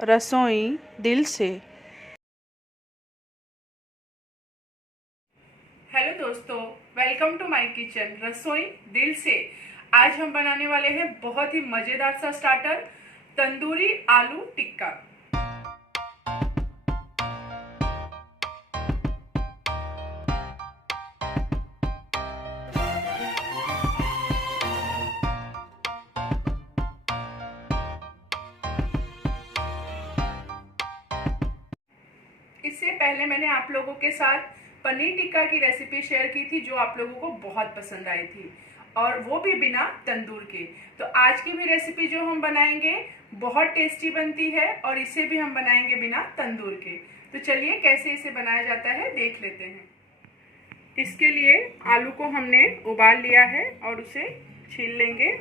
रसोई दिल से। हेलो दोस्तों, वेलकम टू माय किचन रसोई दिल से। आज हम बनाने वाले हैं बहुत ही मज़ेदार सा स्टार्टर, तंदूरी आलू टिक्का। इससे पहले मैंने आप लोगों के साथ पनीर टिक्का की रेसिपी शेयर की थी जो आप लोगों को बहुत पसंद आई थी, और वो भी बिना तंदूर के। तो आज की भी रेसिपी जो हम बनाएंगे बहुत टेस्टी बनती है, और इसे भी हम बनाएंगे बिना तंदूर के। तो चलिए कैसे इसे बनाया जाता है देख लेते हैं। इसके लिए आलू को हमने उबाल लिया है और उसे छील लेंगे,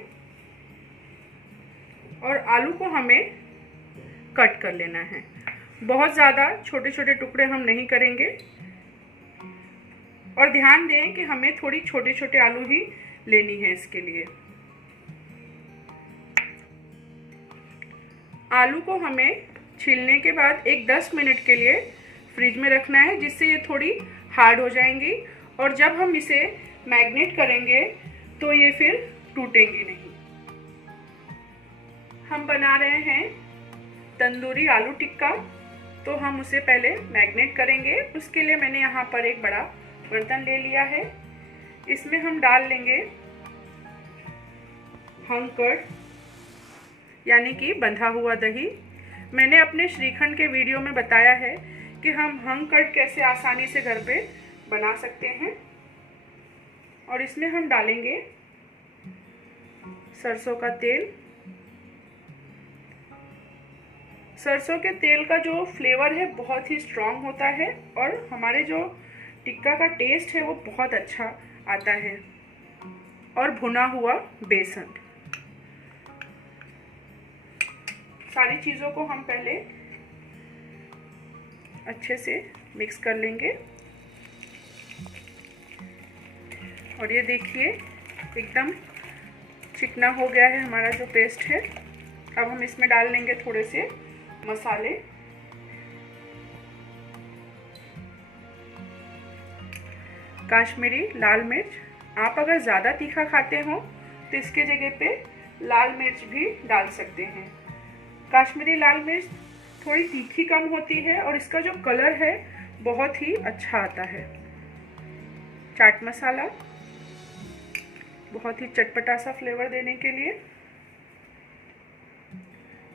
और आलू को हमें कट कर लेना है। बहुत ज़्यादा छोटे छोटे टुकड़े हम नहीं करेंगे, और ध्यान दें कि हमें थोड़ी छोटे छोटे आलू ही लेनी है। इसके लिए आलू को हमें छीलने के बाद एक 10 मिनट के लिए फ्रिज में रखना है, जिससे ये थोड़ी हार्ड हो जाएंगी, और जब हम इसे मैग्नेट करेंगे तो ये फिर टूटेंगी नहीं। हम बना रहे हैं तंदूरी आलू टिक्का, तो हम उसे पहले मैग्नेट करेंगे। उसके लिए मैंने यहाँ पर एक बड़ा बर्तन ले लिया है। इसमें हम डाल लेंगे हंग कर्ड, यानी कि बंधा हुआ दही। मैंने अपने श्रीखंड के वीडियो में बताया है कि हम हंग कर्ड कैसे आसानी से घर पे बना सकते हैं। और इसमें हम डालेंगे सरसों का तेल। सरसों के तेल का जो फ्लेवर है बहुत ही स्ट्रॉन्ग होता है, और हमारे जो टिक्का का टेस्ट है वो बहुत अच्छा आता है। और भुना हुआ बेसन, सारी चीज़ों को हम पहले अच्छे से मिक्स कर लेंगे। और ये देखिए एकदम चिकना हो गया है हमारा जो पेस्ट है। अब हम इसमें डाल लेंगे थोड़े से मसाले। काश्मीरी लाल मिर्च, आप अगर ज़्यादा तीखा खाते हो तो इसके जगह पे लाल मिर्च भी डाल सकते हैं। काश्मीरी लाल मिर्च थोड़ी तीखी कम होती है, और इसका जो कलर है बहुत ही अच्छा आता है। चाट मसाला, बहुत ही चटपटा सा फ्लेवर देने के लिए,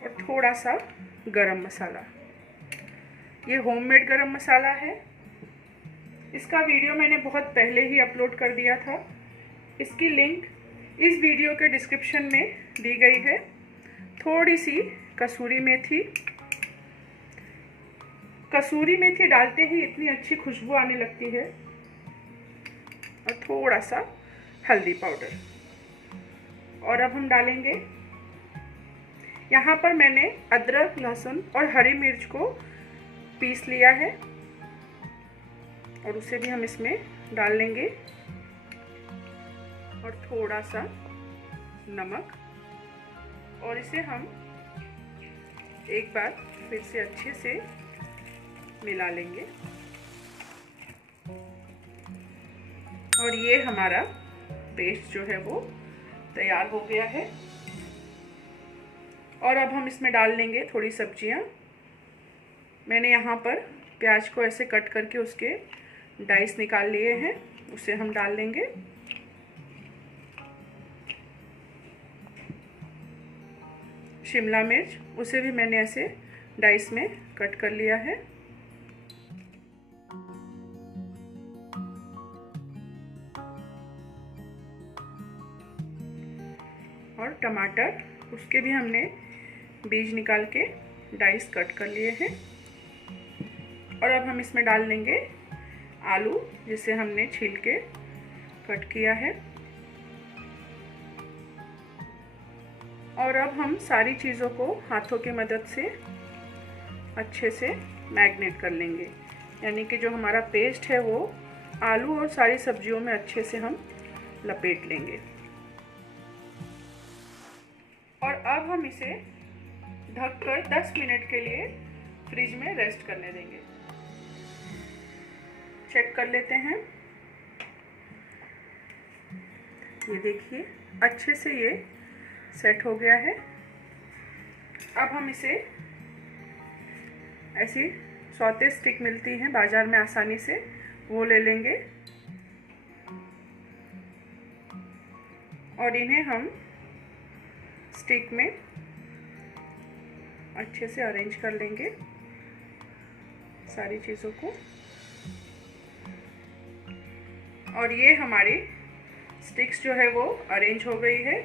और थोड़ा सा गरम मसाला। ये होममेड गरम मसाला है। इसका वीडियो मैंने बहुत पहले ही अपलोड कर दिया था। इसकी लिंक इस वीडियो के डिस्क्रिप्शन में दी गई है। थोड़ी सी कसूरी मेथी। कसूरी मेथी डालते ही इतनी अच्छी खुशबू आने लगती है। और थोड़ा सा हल्दी पाउडर। और अब हम डालेंगे, यहाँ पर मैंने अदरक, लहसुन और हरी मिर्च को पीस लिया है, और उसे भी हम इसमें डाल लेंगे। और थोड़ा सा नमक, और इसे हम एक बार फिर से अच्छे से मिला लेंगे। और ये हमारा पेस्ट जो है वो तैयार हो गया है। और अब हम इसमें डाल लेंगे थोड़ी सब्जियां। मैंने यहाँ पर प्याज को ऐसे कट करके उसके डाइस निकाल लिए हैं, उसे हम डाल लेंगे। शिमला मिर्च, उसे भी मैंने ऐसे डाइस में कट कर लिया है। और टमाटर, उसके भी हमने बीज निकाल के डाइस कट कर लिए हैं। और अब हम इसमें डाल लेंगे आलू, जिसे हमने छील के कट किया है। और अब हम सारी चीज़ों को हाथों की मदद से अच्छे से मैग्नेट कर लेंगे, यानी कि जो हमारा पेस्ट है वो आलू और सारी सब्जियों में अच्छे से हम लपेट लेंगे। और अब हम इसे ढककर 10 मिनट के लिए फ्रिज में रेस्ट करने देंगे। चेक कर लेते हैं। ये देखिए अच्छे से ये सेट हो गया है। अब हम इसे ऐसी सौते स्टिक मिलती हैं बाजार में आसानी से, वो ले लेंगे और इन्हें हम स्टिक में अच्छे से अरेंज कर लेंगे सारी चीज़ों को। और ये हमारी स्टिक्स जो है वो अरेंज हो गई है।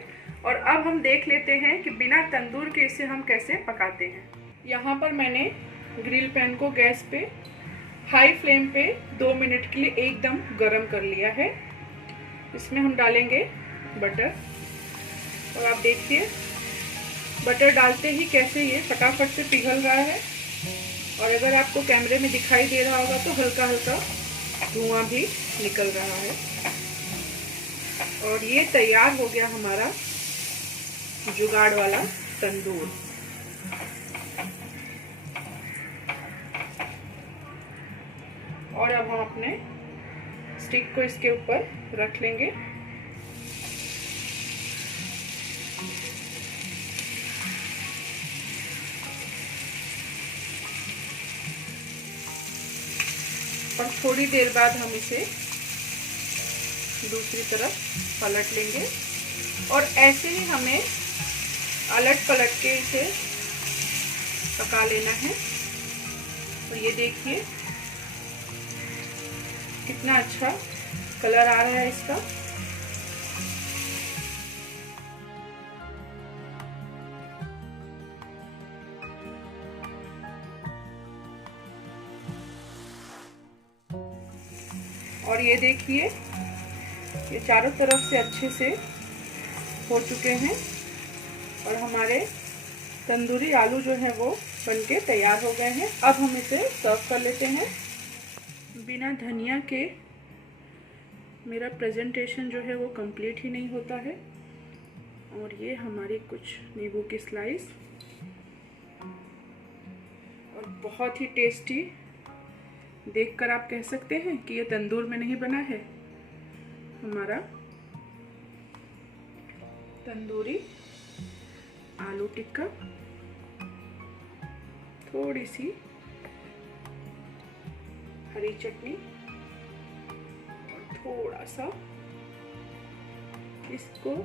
और अब हम देख लेते हैं कि बिना तंदूर के इसे हम कैसे पकाते हैं। यहाँ पर मैंने ग्रिल पैन को गैस पे हाई फ्लेम पे 2 मिनट के लिए एकदम गरम कर लिया है। इसमें हम डालेंगे बटर और आप देखिए बटर डालते ही कैसे ये फटाफट से पिघल रहा है। और अगर आपको कैमरे में दिखाई दे रहा होगा तो हल्का हल्का धुआं भी निकल रहा है। और ये तैयार हो गया हमारा जुगाड़ वाला तंदूर। और अब हम अपने स्टिक को इसके ऊपर रख लेंगे। और थोड़ी देर बाद हम इसे दूसरी तरफ पलट लेंगे और ऐसे ही हमें अलट पलट के इसे पका लेना है। तो ये देखिए कितना अच्छा कलर आ रहा है इसका। और ये देखिए ये चारों तरफ से अच्छे से हो चुके हैं और हमारे तंदूरी आलू जो है वो बनके तैयार हो गए हैं। अब हम इसे सर्व कर लेते हैं। बिना धनिया के मेरा प्रेजेंटेशन जो है वो कंप्लीट ही नहीं होता है। और ये हमारी कुछ नींबू की स्लाइस और बहुत ही टेस्टी। देखकर आप कह सकते हैं कि ये तंदूर में नहीं बना है। हमारा तंदूरी आलू टिक्का, थोड़ी सी हरी चटनी और थोड़ा सा इसको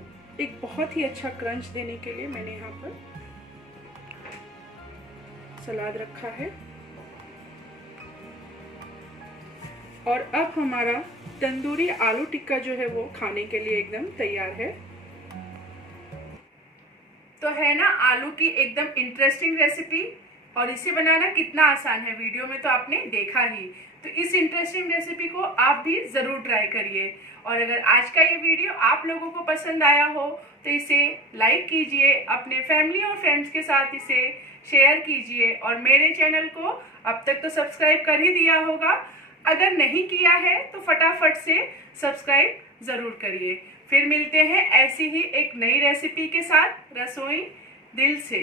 एक बहुत ही अच्छा क्रंच देने के लिए मैंने यहाँ पर सलाद रखा है। और अब हमारा तंदूरी आलू टिक्का जो है वो खाने के लिए एकदम तैयार है। तो है ना आलू की एकदम इंटरेस्टिंग रेसिपी। और इसे बनाना कितना आसान है वीडियो में तो आपने देखा ही। तो इस इंटरेस्टिंग रेसिपी को आप भी ज़रूर ट्राई करिए। और अगर आज का ये वीडियो आप लोगों को पसंद आया हो तो इसे लाइक कीजिए, अपने फैमिली और फ्रेंड्स के साथ इसे शेयर कीजिए। और मेरे चैनल को अब तक तो सब्सक्राइब कर ही दिया होगा, अगर नहीं किया है तो फटाफट से सब्सक्राइब ज़रूर करिए। फिर मिलते हैं ऐसी ही एक नई रेसिपी के साथ रसोई दिल से।